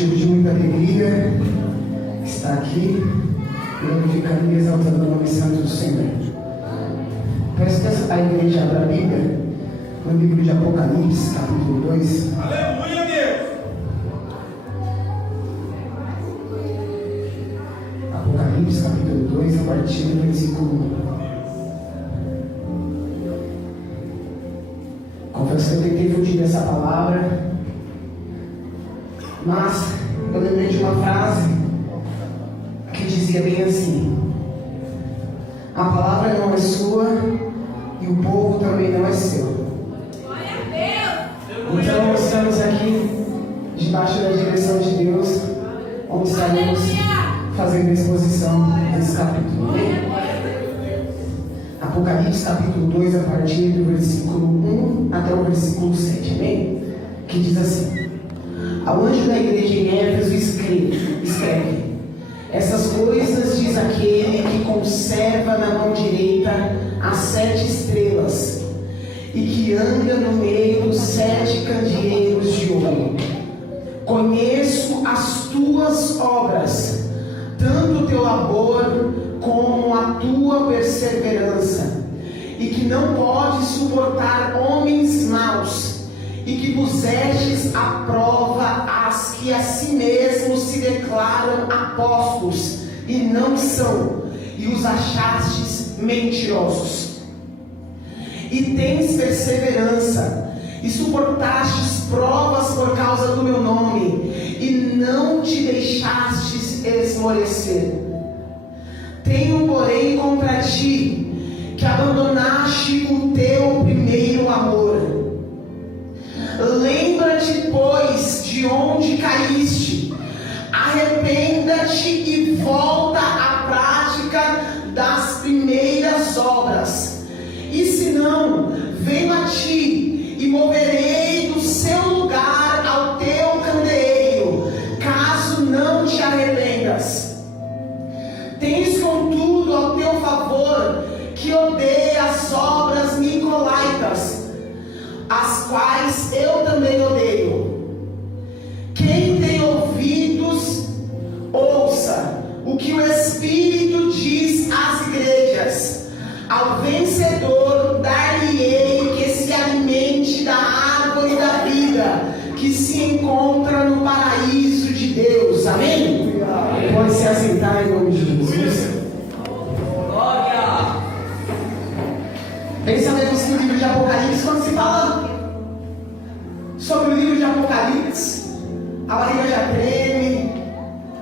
motivo de muita alegria estar aqui, glorificando e exaltando o nome santo do Senhor. Peço que a igreja abra a Bíblia no livro de Apocalipse, capítulo 2. Aleluia, Deus! Apocalipse, capítulo 2, a partir do versículo 1. Confesso que eu tentei fugir dessa palavra, mas eu lembrei de uma frase que dizia bem assim: a palavra não é sua e o povo também não é seu. Então estamos aqui debaixo da direção de Deus, onde estaremos fazendo a exposição desse capítulo. Apocalipse capítulo 2, a partir do versículo 1 até o versículo 7, amém? Que diz assim: ao anjo da igreja em Éfeso escreve: essas coisas diz aquele que conserva na mão direita as 7 estrelas e que anda no meio dos 7 candeeiros de ouro. Conheço as tuas obras, tanto o teu labor como a tua perseverança, e que não podes suportar homens maus, e que pusestes à prova as que a si mesmos se declaram apóstolos e não são, e os achastes mentirosos. E tens perseverança, e suportastes provas por causa do meu nome, e não te deixastes esmorecer. Tenho, porém, contra ti que abandonaste o teu primeiro amor. Lembra-te, pois, de onde caíste, arrependa-te e volta à prática das primeiras obras. E se não, venho a ti e moverei do seu lugar ao teu candeeiro, caso não te arrependas. Tens, contudo, ao teu favor que odeia as obras nicolaicas, as quais eu também odeio. Quem tem ouvidos, ouça o que o Espírito diz às igrejas. Ao vencedor dar-lhe-ei que se alimente da árvore da vida, que se encontra no paraíso de Deus. Amém? Pode se assentar em nome de Jesus. Glória! Bem sabemos que o livro de Apocalipse, quando se fala sobre o livro de Apocalipse, a barriga já treme,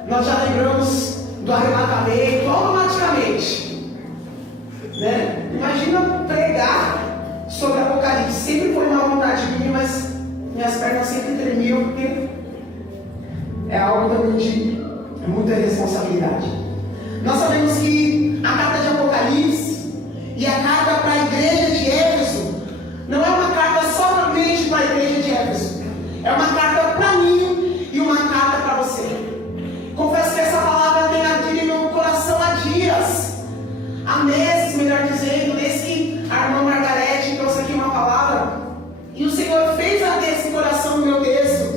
nós já lembramos do arrebatamento automaticamente, né? Imagina pregar sobre Apocalipse. Sempre foi uma vontade minha, mas minhas pernas sempre tremiam, porque é algo também de muita responsabilidade. Nós sabemos que a carta de Apocalipse e a carta para a igreja de Éfeso não é uma carta somente para a igreja de Éfeso, é uma carta para mim e uma carta para você. Confesso que essa palavra tem ardido em meu coração há dias, há meses, melhor dizendo, desde que a irmã Margarete trouxe aqui uma palavra e o Senhor fez arder esse coração no meu texto.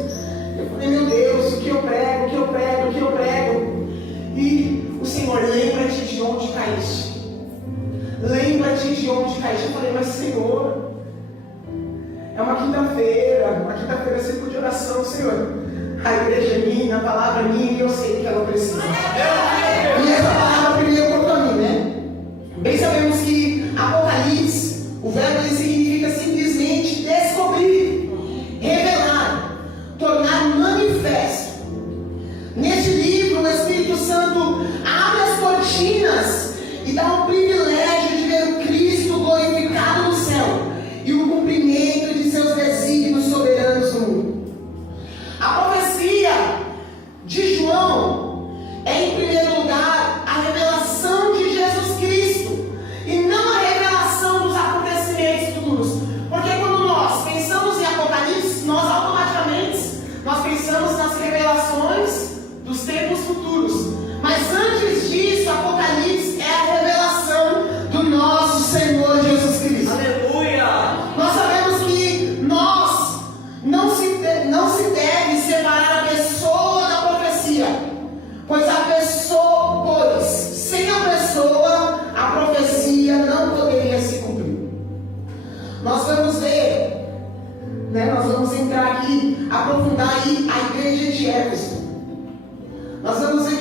Eu falei: meu Deus, o que eu prego, o que eu prego, o que eu prego. E o Senhor: lembra-te de onde caíste. Lembra-te de onde caíste. Eu falei: mas Senhor, é uma quinta-feira sempre de oração, Senhor. A igreja é minha, a palavra é minha e eu sei que ela precisa. E essa palavra primeiro contra mim, né? Bem sabemos que Apocalipse, o verbo ele significa simplesmente descobrir, revelar, tornar manifesto. Neste livro, o Espírito Santo abre as cortinas e dá o privilégio de ver o Cristo glorificado no céu e o cumprimento de seus desígnios soberanos no mundo. A profecia de João é, em primeiro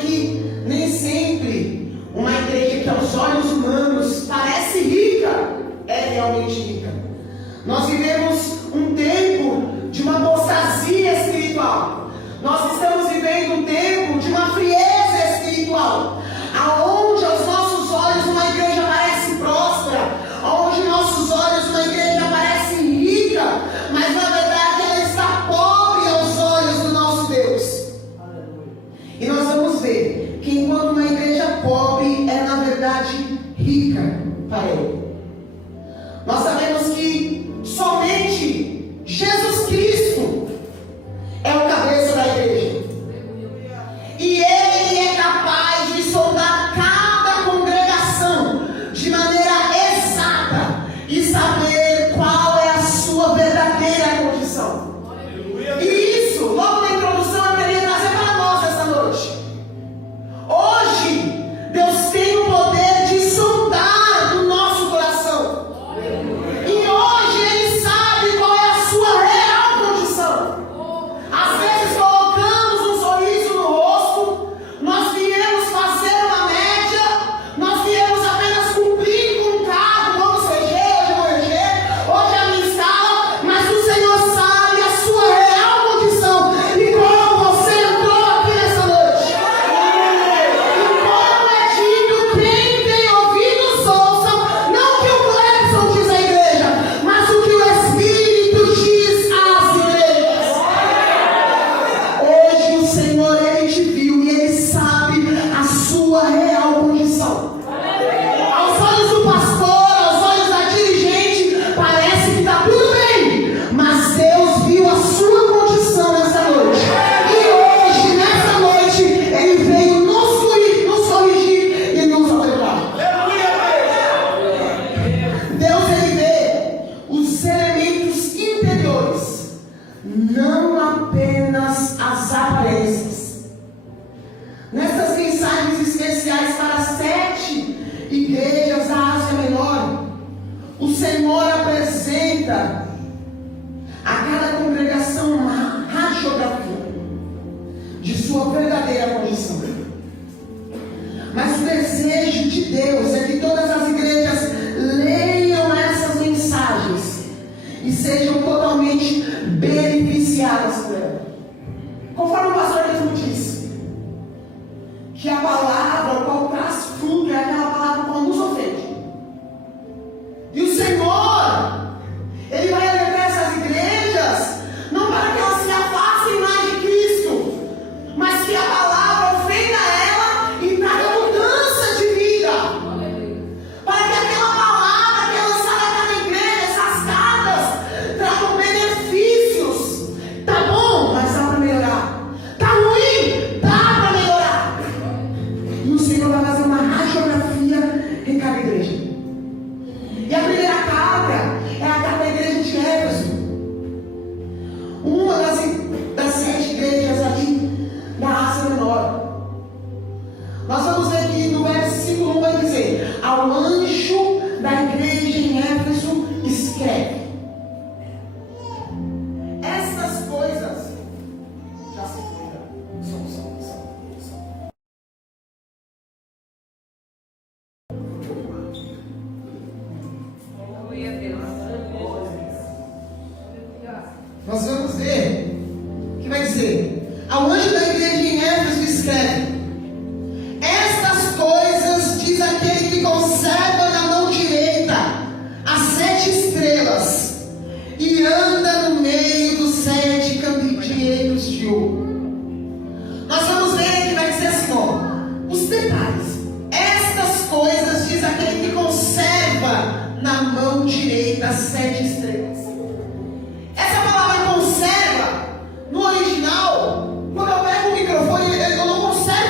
que nem sempre uma igreja que aos olhos humanos parece rica é realmente rica. Nós vivemos um tempo de uma apostasia espiritual. Nós estamos vivendo um tempo de uma frieza espiritual, aonde aos nossos olhos uma igreja parece próspera, aonde nossos olhos uma igreja parece rica, mas na verdade ela está pobre aos olhos do nosso Deus. E nós vamos ver que enquanto uma igreja pobre é na verdade rica para Ele. Nós sabemos que somente Jesus Cristo é o cabeça da igreja. E Ele é capaz de sondar cada congregação de maneira exata e saber qual é a sua verdadeira condição. E isso, logo na introdução, eu queria trazer para nós essa noite. Hoje, Deus tem o poder de sondar o nosso coração. E hoje Ele sabe qual é a sua real condição. Às vezes colocamos um sorriso no rosto, nós viemos fazer uma média, nós viemos apenas cumprir com um cargo, vamos reger, hoje eu vou reger, hoje é a minha escala, mas o Senhor sabe a sua real condição e como você entrou aqui nessa noite. E como é dito, quem tem ouvidos ouçam, não que o Clepson diz à igreja, mas o que o Espírito diz às igrejas. Hoje o Senhor, Ele te viu e Ele sabe a sua real condição. Aos olhos do pastor, aos olhos da dirigente, parece que está tudo bem, mas Deus viu a sua condição nessa noite. E hoje, nessa noite, Ele veio nos corrigir e nos alegrar. Deus, Ele vê os elementos interiores, não apenas as aparências. Nessas mensagens especiais para as 7 igrejas da Ásia Menor, o Senhor apresenta a cada congregação uma radiografia de sua verdadeira condição. Mas o desejo de Deus é que todas as igrejas leiam essas mensagens e sejam totalmente beneficiadas por ela. Conforme o pastor mesmo disse, que a palavra qual traz fruto é aquela palavra qual nos ofende. E o Senhor, Ele vai alertar essas igrejas, não para que elas se afastem mais de Cristo, mas que a palavra ofenda ela e traga mudança de vida. Para que aquela palavra que é lançada a cada igreja, essas cartas, tragam benefícios. Tá bom, mas dá para melhorar. Tá ruim, dá para melhorar. E o Senhor vai fazer uma radiografia em cada igreja. E a primeira carta é a carta da igreja de Éfeso, uma das 7 igrejas ali da Ásia Menor. Nós vamos ver que no versículo 1 vai dizer: ao anjo da igreja em Éfeso escreve. Estas coisas já se foram. Som. Nós vamos ver que vai dizer: ao anjo da igreja em Éfeso escreve: estas coisas diz aquele que conserva na mão direita as 7 estrelas e anda no meio dos 7 candeeiros de ouro. Nós vamos ver que vai dizer assim, ó, os detalhes. Estas coisas diz aquele que conserva na mão direita as 7 estrelas. Essa palavra conserva, no original, quando eu pego o microfone, eu não conservo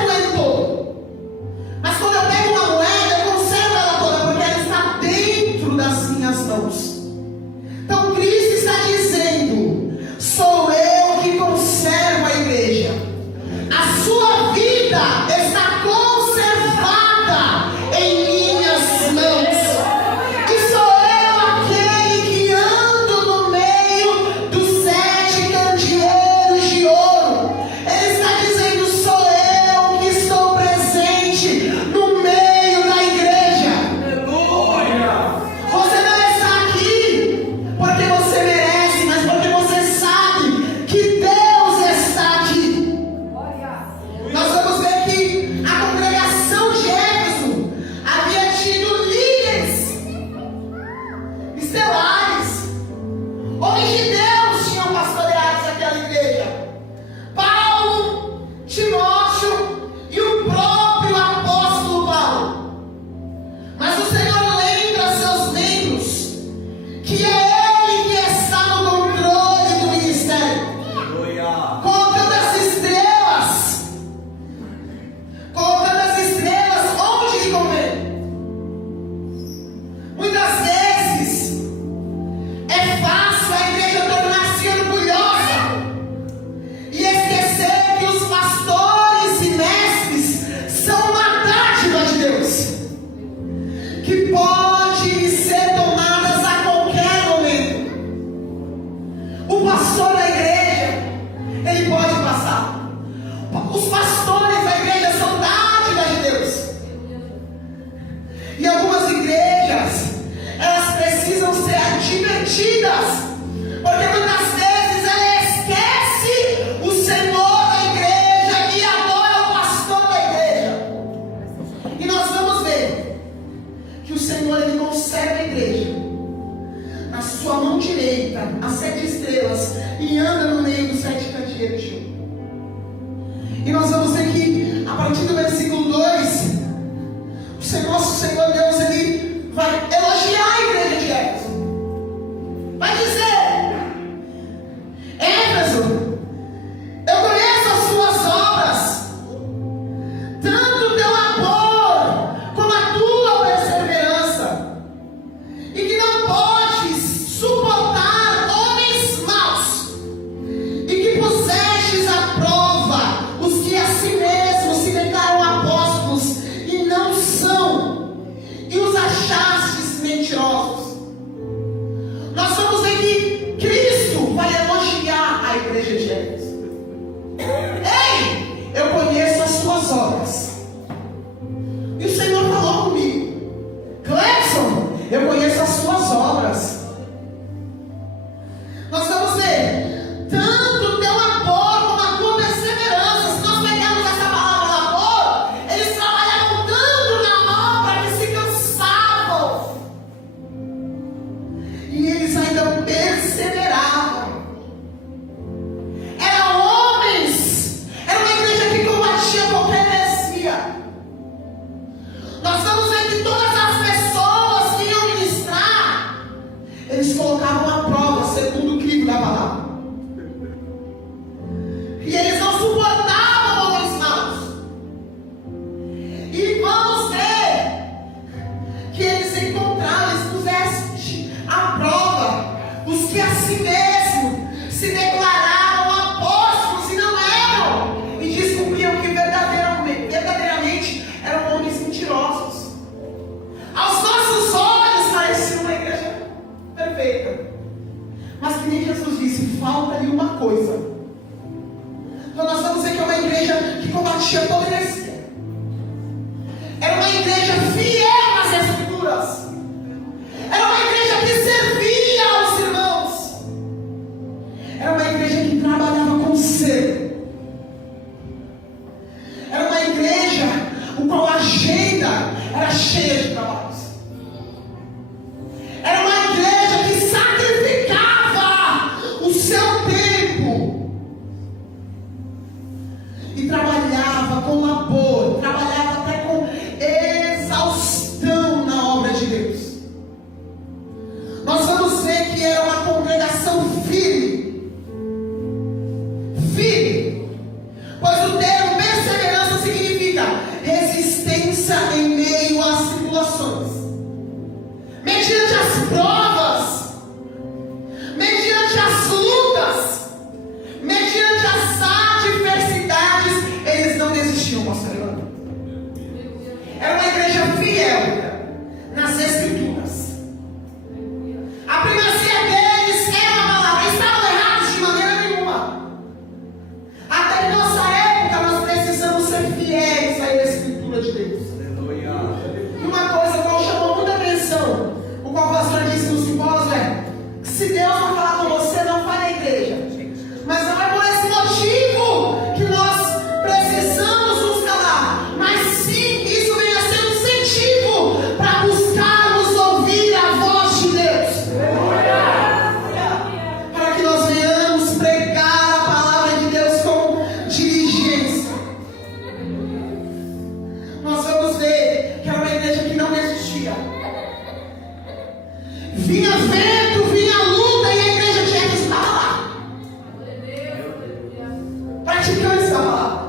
E nós vamos ver que, a partir do versículo 2, nosso Senhor Deus, Ele vai elogiar a igreja de Éfeso. Vai dizer: Éfeso, eu conheço as suas obras, tanto o teu amor como a tua perseverança, e que não podes suportar homens maus, e que pusestes à prova os que a si mesmos se declaram apóstolos e não são, e os achastes mentirosos. Nós vamos ver que Cristo vai elogiar a igreja de Éfeso. Ei, eu conheço as suas obras. E o Senhor falou comigo: Clebson, eu conheço as suas obras. Nós vamos ver tanto o teu amor como a tua perseverança. Se nós pegarmos essa palavra amor, eles trabalhavam tanto na obra que se cansavam, e eles ainda perseveravam. Eram homens, era uma igreja que combatia qualquer heresia. Nós vamos ver que todas as pessoas que iam ministrar, eles colocavam à prova segundo o crivo da palavra. E eles não suportavam homens maus. E vamos ver que eles encontraram, eles pusessem à prova os que a si mesmo se declararam apóstolos e não eram, e descobriam que verdadeiramente eram homens mentirosos. Aos nossos olhos parecia uma igreja perfeita, mas que nem Jesus disse, falta-lhe uma coisa. Então nós vamos ver que é uma igreja que combatia toda heresia. Era uma igreja fiel nas escrituras. Era uma igreja que servia aos irmãos. Era uma igreja que trabalhava com selo. Era uma igreja o qual a agenda era cheia de trabalhos. Era uma igreja que sacrificava o seu tempo e trabalhava com labor, trabalhava até com exaustão na obra de Deus. Nós vamos ver que era uma congregação firme, pois o termo perseverança significa resistência em meio às tribulações, mediante as provas, mediante as lutas, mediante as adversidades, eles não desistiam, pastor Leandro. Era uma igreja fiel nas escrituras. A primazia deles era a palavra. Estavam errados de maneira nenhuma. Até em nossa época nós precisamos ser fiéis à escritura de Deus. E uma coisa que chamou muita atenção, o qual o pastor disse no simpósio, é que se Deus não falar com você, não vai na igreja. Mas não é por esse motivo que nós precisamos nos calar, mas sim, isso vem a ser um incentivo para buscarmos ouvir a voz de Deus, para que nós venhamos pregar a palavra de Deus com diligência. Nós vamos ver que era uma igreja que não desistia. Vinha vento, vinha luta, e a igreja de Éfeso estava lá, praticando essa palavra.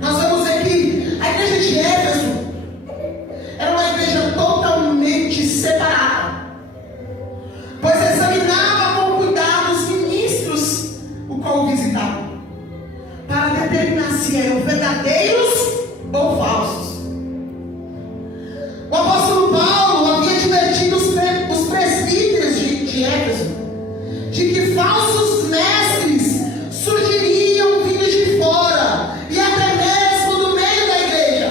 Nós vamos ver que a igreja de Éfeso era uma igreja totalmente separada, pois examinava com cuidado os ministros o qual o visitavam, para determinar se eram verdadeiros ou falsos. O apóstolo Paulo havia advertido os presbíteros de Éfeso de que falsos mestres surgiriam vindos de fora e até mesmo do meio da igreja.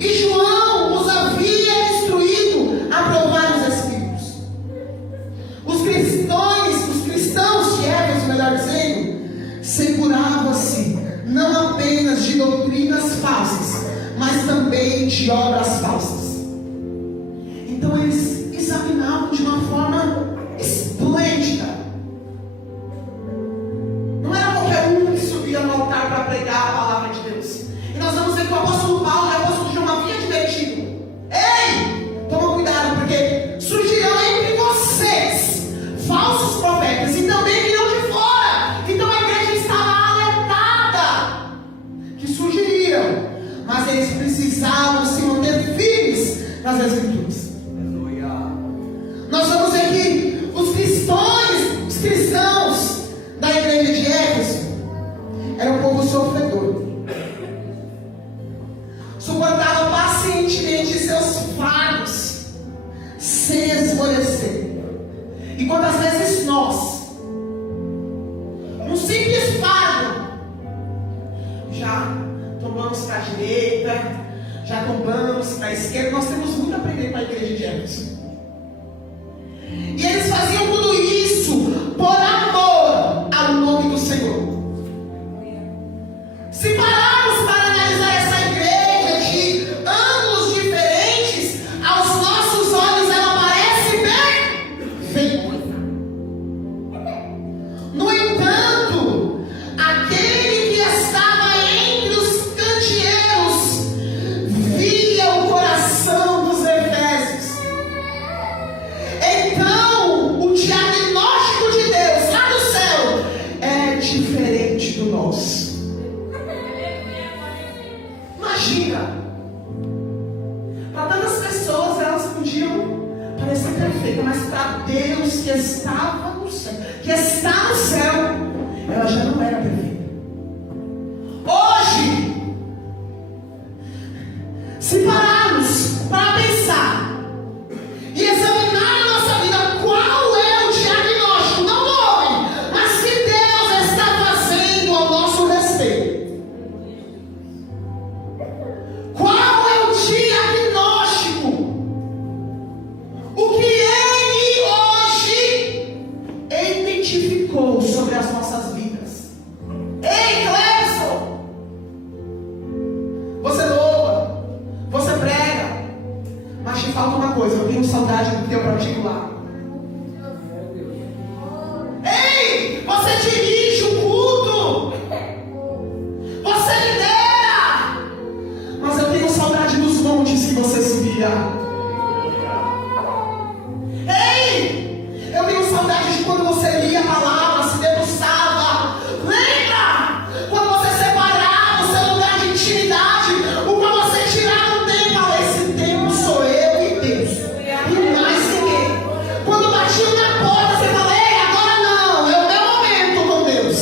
E João os havia instruído a provar os espíritos. Os cristãos de Éfeso, melhor dizendo, seguravam-se não apenas de doutrinas falsas, mas também de obras falsas. Então eles examinavam de uma forma esplêndida. Não era qualquer um que subia no pregar a palavra de Deus. E nós vamos ver que o apóstolo Paulo e o apóstolo João havia advertido: ei, toma cuidado, porque surgirão entre vocês falsos profetas e também virão de fora. Então a igreja estava alertada que surgiriam, mas eles precisavam se manter firmes nas Escrituras. Nós vamos ver que os cristãos da igreja de Éfeso eram um povo sofredor, suportavam pacientemente seus fardos sem esmorecer. E quantas vezes nós, um simples fardo, já tombamos para a direita, já tombamos para a esquerda. Nós temos muito a aprender com a igreja de Éfeso. E eles faziam tudo isso por amor ao nome do Senhor. Se pararmos para analisar essa igreja de ângulos diferentes, aos nossos olhos ela parece perfeita. No entanto, aquele que estava entre os candeeiros via o coração dos efésios. Então, o diagnóstico de Deus lá do céu é diferente do nosso. Imagina, para tantas pessoas elas podiam parecer perfeitas, mas para Deus que estava no céu, que está no céu, ela já não era perfeita. Hoje, se pararmos para pensar e examinar a nossa vida, qual é o diagnóstico, não do homem, mas que Deus está fazendo ao nosso respeito? Qual é o diagnóstico? O que Ele hoje identificou sobre as nossas vidas? Ei, Cleverson! Você louva, você prega, mas te falta uma coisa: eu tenho saudade do teu particular. Ei, você dirige o culto, você lidera, mas eu tenho saudade dos montes que você subia. Ei, eu tenho saudade de quando você lia a palavra, se debruçava. Lembra? Quando você separava o seu lugar de intimidade, o qual você tirava um tempo. Fala, esse tempo sou eu e Deus, e mais ninguém. Quando batiam na porta, você fala: ei, agora não, é o meu momento com Deus.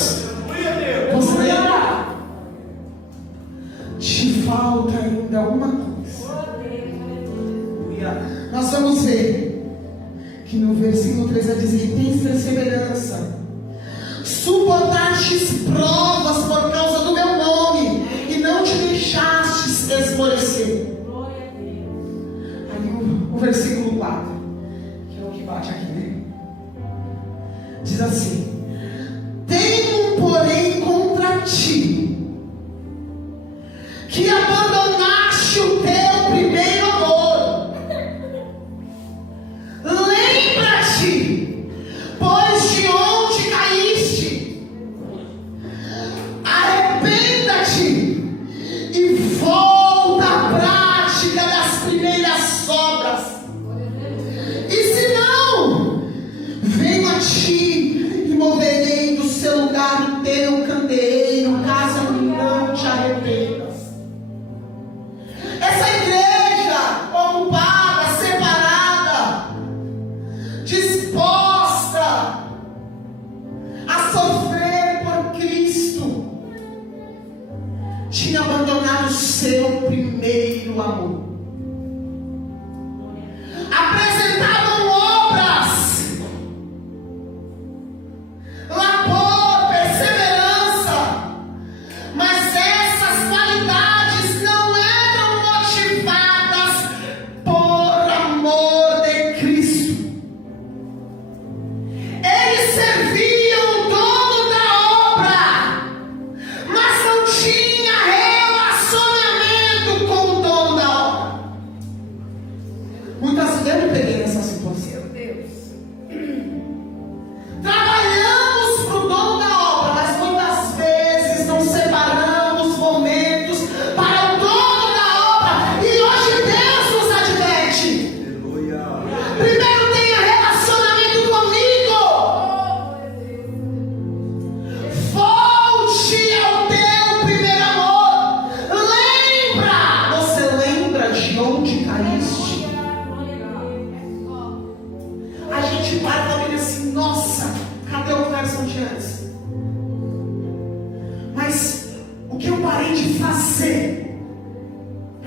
Você lembra? Te falta ainda uma coisa. Nós vamos ver que no versículo 3 vai dizer: tens perseverança, suportastes provas por causa do meu nome, e não te deixastes esmorecer. Aí o versículo 4, que é o que bate aqui, né? Diz assim: tenho, porém, contra ti que abandonaste o teu primeiro amor. Lembra-te, pois, de onde caíste. Arrependa-te e volta à prática das primeiras obras. E se não, venho a ti e moverei do seu lugar o teu candeeiro, caso não te arrependas. Essa igreja ocupada, separada, disposta a sofrer por Cristo, tinha abandonado o seu primeiro amor. Apresentavam obras, labor, perseverança, mas essas qualidades não eram motivadas por amor de Cristo. Eles serviam o dono da obra, mas não tinha relacionamento com o dono da obra.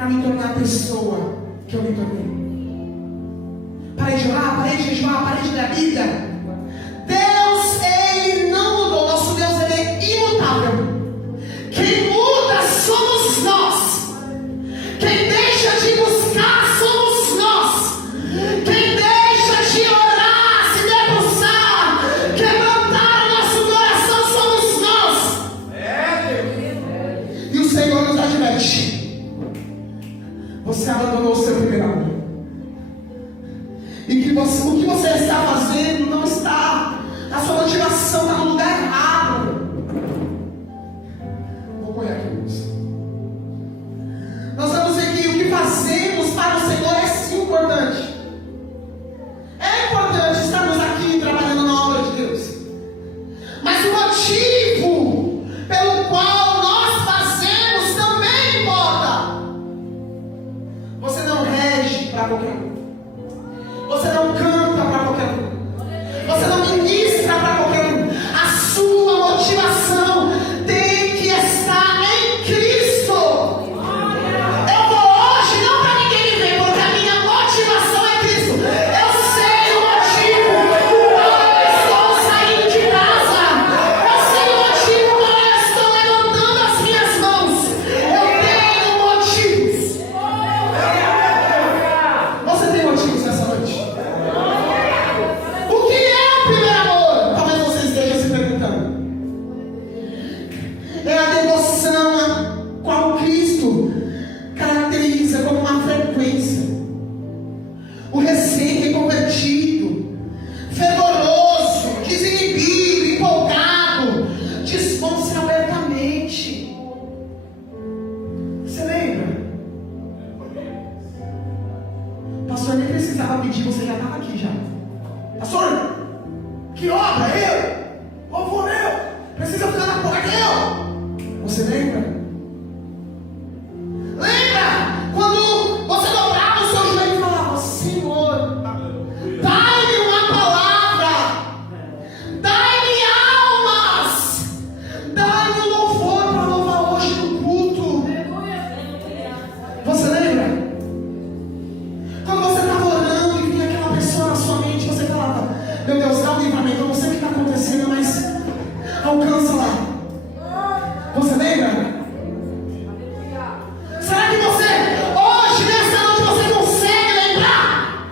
me tornar a pessoa que eu me tornei. Parei de orar, parei de jejuar, parei de ler a Bíblia. Deus, Ele não mudou. Nosso Deus, Ele é imutável. Quem muda somos nós. Quem deixa de buscar somos nós. Quem deixa de orar, se debruçar, quebrantar o nosso coração somos nós. E o Senhor nos adverte: você abandonou o seu primeiro amor. E o que você está fazendo não está, a sua motivação está no lugar errado. Vou correr aqui, moça. Nós vamos ver que o que fazemos para o Senhor é sim importante. É importante estarmos aqui trabalhando na obra de Deus. Mas o motivo pelo qual nós fazemos também importa. Você não rege para qualquer um. Você não canta para qualquer um. Você não ministra para qualquer um. A sua motivação tem que estar em Cristo. Eu vou hoje não para ninguém me ver, porque a minha motivação é Cristo. Eu sei o motivo qual eu estou saindo de casa. Eu sei o motivo qual eu estou levantando as minhas mãos. Eu tenho motivos. Você tem motivos nessa noite? O que é o primeiro amor? Talvez você esteja se perguntando. É a devoção a qual Cristo caracteriza como uma frequência. O recém-reconvertido, fervoroso, desinibido, empolgado, dispõe-se abertamente. Você lembra? Pastor, nem precisava pedir, você já estava aqui já. Pastor, que obra? Eu? Louvor eu? Precisa ficar na porta eu? Você lembra? Lembra quando você dobrava o seu joelho e falava: Senhor, dai-me uma palavra, dai-me almas, dai-me um louvor para louvar hoje no culto. Você lembra? Quando você estava orando e vinha aquela pessoa na sua mente, você falava: meu Deus, dá um livramento, eu não sei o que está acontecendo, mas alcança lá. Você lembra? Será que você, hoje, nessa noite, você consegue lembrar?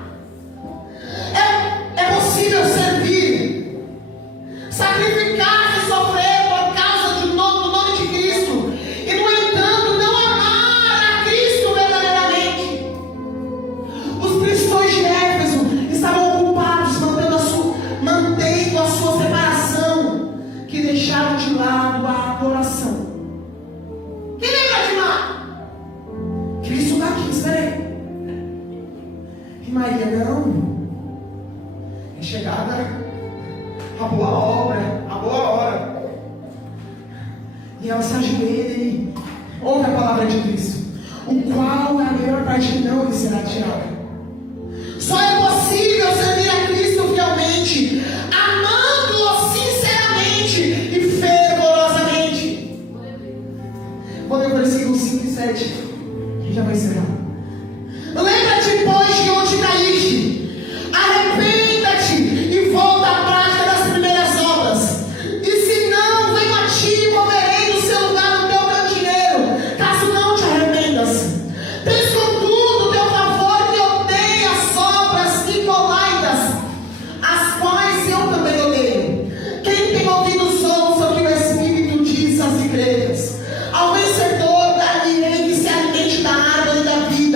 É possível servir, sacrificar e sofrer por causa do nome de Cristo, e no entanto não amar a Cristo verdadeiramente. Os cristãos de Éfeso estavam ocupados mantendo a sua separação, que deixaram de lado a adoração. Quem lembra de lá? Cristo está aqui, espera. E Maria, não. É chegada a boa obra, a boa hora. E ela se ajoelha e ouve a palavra de Cristo, o qual a melhor parte não lhe será tirada. Só é possível servir a Cristo fielmente, amando-o sinceramente e fervorosamente. Vou ler o versículo 5 e 7, que já vai encerrar. Lembra-te, pois, de onde caíste, arrependa-te e volta à prática das primeiras obras. E se não, venho a ti e moverei do seu lugar o teu candeeiro, caso não te arrependas. Tens contudo teu favor que odeia as obras nicolaítas, as quais eu também odeio. Quem tem ouvidos ouça o que o Espírito diz às igrejas. Ao vencedor dar-lhe-ei que se alimente da árvore da vida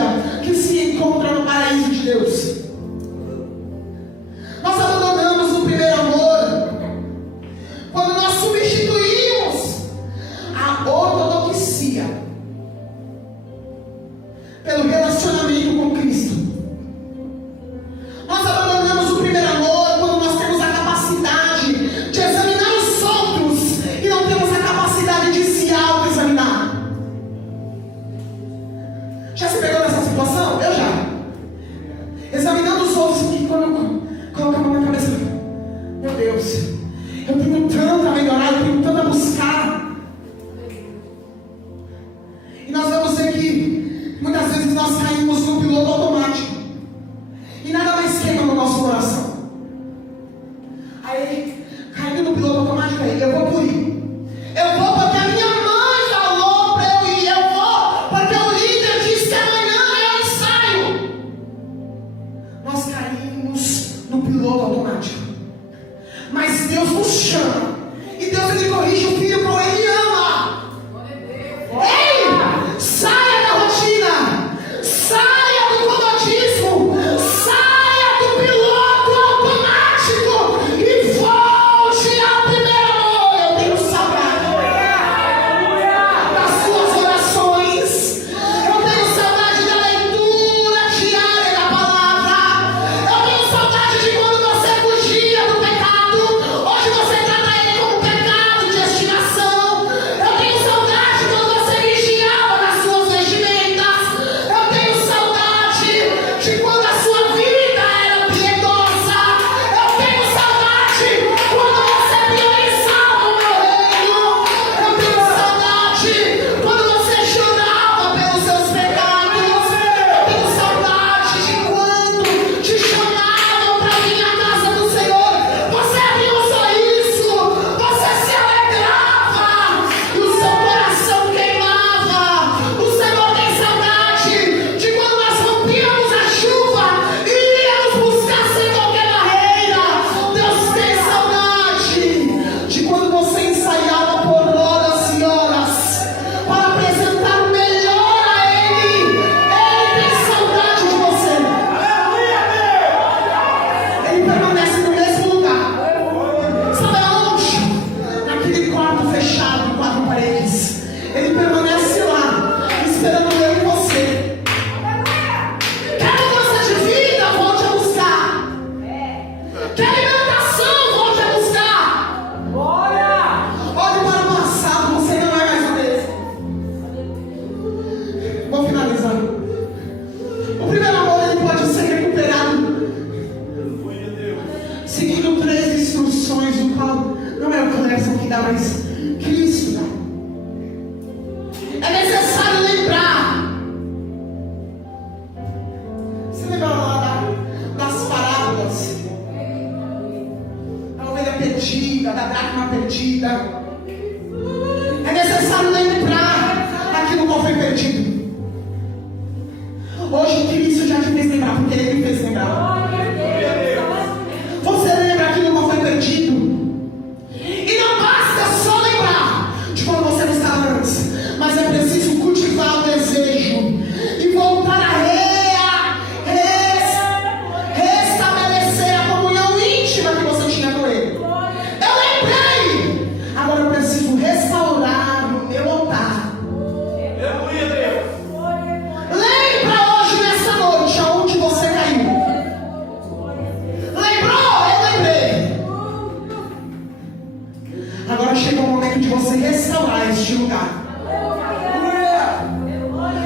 este lugar.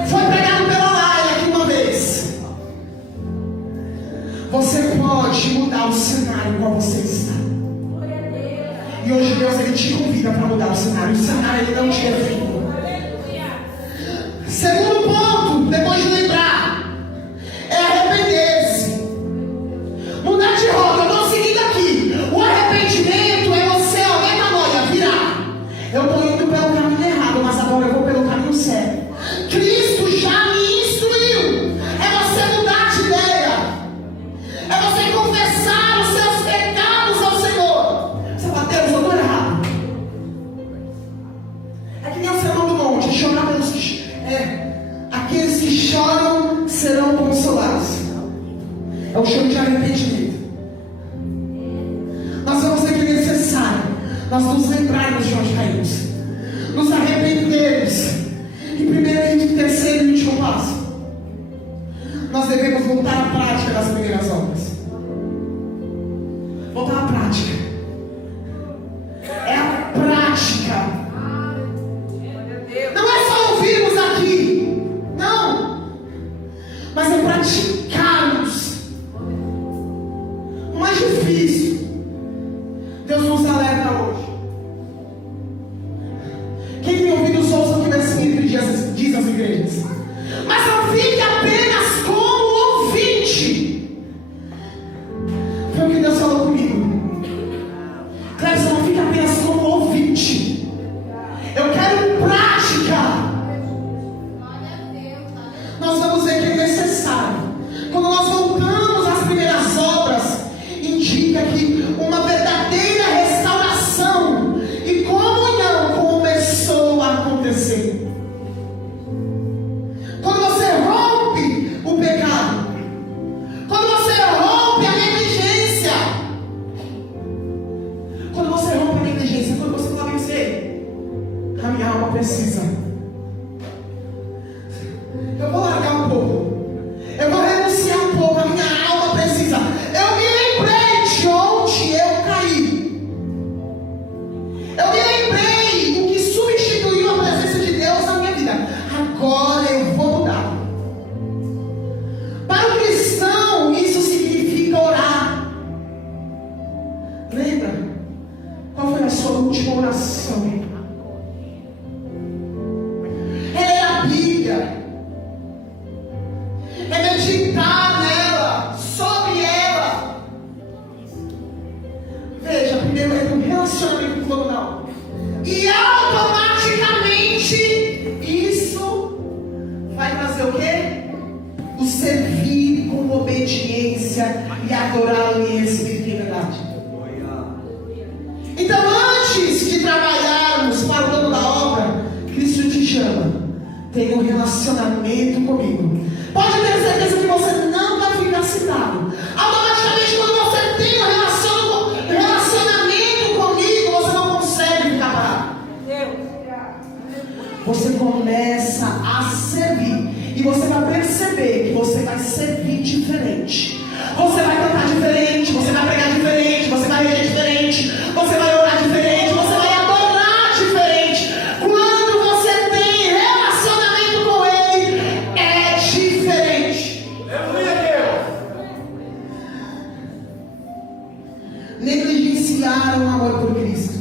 Foi pregado pela Laia aqui uma vez. Você pode mudar o cenário em qual você está. E hoje Deus ele te convida para mudar o cenário. O cenário ele não te define. Segundo ponto, depois de lembrar, é arrepender-se. Mudar de rota. Eu estou seguindo aqui. O arrependimento é você, metanoia, virar. Eu estou indo pelo caminho errado, mas agora eu vou pelo caminho certo. Cristo já me instruiu. É você mudar de ideia. É você confessar os seus pecados ao Senhor. Você fala, Deus, eu estou errado. É que nem o Sermão do Monte, chorar pelos que... aqueles que choram serão consolados. É o choro de arrependimento. Nós vamos ver que é necessário nós nos lembrarmos de onde caímos, nos arrependermos. E primeiro, e terceiro e último passo, nós devemos voltar à prática das primeiras obras. Voltar à prática. É a prática. Não é só ouvirmos aqui, não, mas é praticarmos. O mais difícil, Deus nos alerta hoje. Quem tem ouvido os ouça o que o Espírito diz às igrejas. Mas não fique apenas como ouvinte. Foi o que Deus falou comigo. Cleber, não fique apenas como ouvinte. Eu quero prática. Nós vamos ver que é necessário. Quando nós voltamos às primeiras obras, indica que uma verdadeira restauração e comunhão começou a acontecer. Quando você rompe o pecado, quando você rompe a negligência, quando você rompe a negligência, quando você fala vencer, a minha alma precisa. Eu vou largar um pouco. Eu vou renunciar um pouco. A minha alma precisa. Eu me lembrei de onde eu caí. Eu me lembrei do que substituiu a presença de Deus na minha vida. Agora eu vou mudar. Para o cristão, isso significa orar. Lembra? Qual foi a sua última oração? É ler a Bíblia. É meditar nela, sobre ela. Veja, primeiro é um relacionamento com o não. E automaticamente isso vai trazer o quê? O servir com obediência e adorá-lo em espírito e verdade. Então, antes de trabalharmos para o dono da obra, Cristo te chama. Tenha um relacionamento comigo. Pode ter certeza que você não vai ficar citado. Automaticamente, quando você tem um relacionamento comigo, você não consegue ficar parado. Você começa a servir. E você vai perceber que você vai servir diferente. Você vai cantar diferente, você vai pregar diferente, você vai ler diferente, você vai orar diferente, você vai adorar diferente. Quando você tem relacionamento com Ele, é diferente. Negligenciar o amor por Cristo.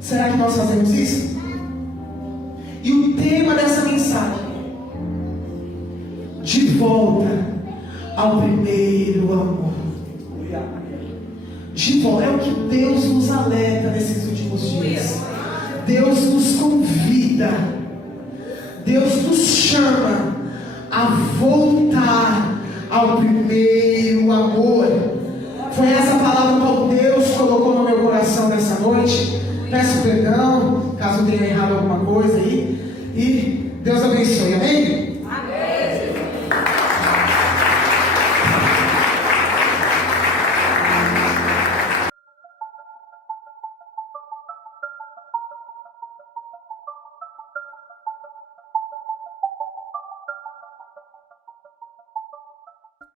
Será que nós fazemos isso? E o tema dessa mensagem: de volta ao primeiro amor. De volta. É o que Deus nos alerta nesses últimos dias. Deus nos convida, Deus nos chama a voltar ao primeiro amor. Foi essa palavra que Deus colocou no meu coração nessa noite. Peço perdão caso eu tenha errado alguma coisa aí. E